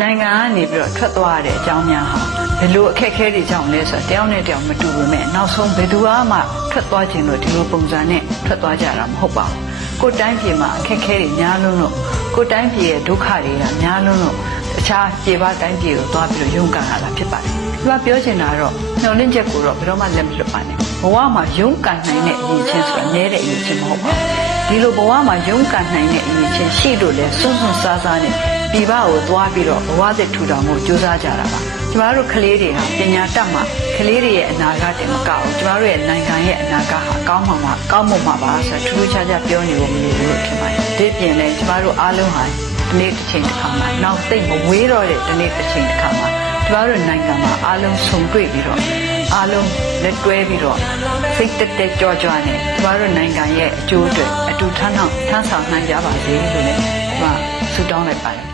နိုင်ငံကနေပြီးတော့ထွက်သွားတဲ့အကြောင်းများဟာဘယ်လိုအခက်အခဲတွေကြောင့်လဲဆိုတော့တယောက်နဲ့တယောက်မတူပေမဲ့နောက်ဆုံးဘယ်သူမှထွက်သွားခြင်းလို့ဒီလိုပုံစံနဲ့ထွက်သွားကြတာမဟုတ်ပါဘူးကိုယ်တိုင်းပြည်မှာအခက်အခဲတွေများလွန်းလို့ကိုယ်တိုင်းပြည်ရဲ့ဒုက္ခတွေကများလွန်းလို့အခြားပြည်ပတိုင်းပြည်ကိုသွားပြီးတော့ရုန်းကန်ရတာဖြစ်ပါတယ်ဒီမှာပြောချင်တာတော့မျှော်လင့်ချက်ကိုတော့ဘယ်တော့မှလက်မလွတ်ပါနဲ့ဘဝမှာရုန်းကန်နိုင်တဲ့အရေးချင်းဆိုတာနည်းတဲ့အရေးချင်းမဟုတ်ပါဘူးဒီလိုဘဝမှာရုန်းကန်နိုင်တဲ့အရေးချင်းရှိလို့လဲစွန့်စွန့်စားစားနဲ့ပြည်ပကိုသွားပြီးတော့ဘဝသစ်ထူထောင်ဖို့ကြိုးစားကြတာပါကျမတို့ကလေးတွေဟာပညာတတ်မှကလေးတွေရဲ့အနာဂတ်တင်မကဘူးကျမတို့ရဲ့နိုင်ငံရဲ့အနာဂတ်ဟာကောင်းမှာပါဆိုတော့ထူးထူးခြားခြားပြောနေဖို့မလိုဘူးလို့ထင်ပါတယ်ဒီပြင်လဲကျမတို့အားလုံးဟာဒီနေ့တစ်ချိန်တစ်ခါမှာနောက်သိမ့်မဝေးတော့တဲ့ဒီနေ့တစ်ချိန်တစ်ခါမှာကျမတို့နိုင်ငံမှာအားလုံးဆုံတွေ့ပြီးတော့အားလုံးလက်တွဲပြီးတော့စိတ်တက်တက်ကြွကြွနဲ့ကျမတို့နိုင်ငံရဲ့အကျိုးအတွက်အတူထမ်းဆောင်နိုင်ကြပါစေလို့လည်းကျမဆုတောင်းလိုက်ပါတယ်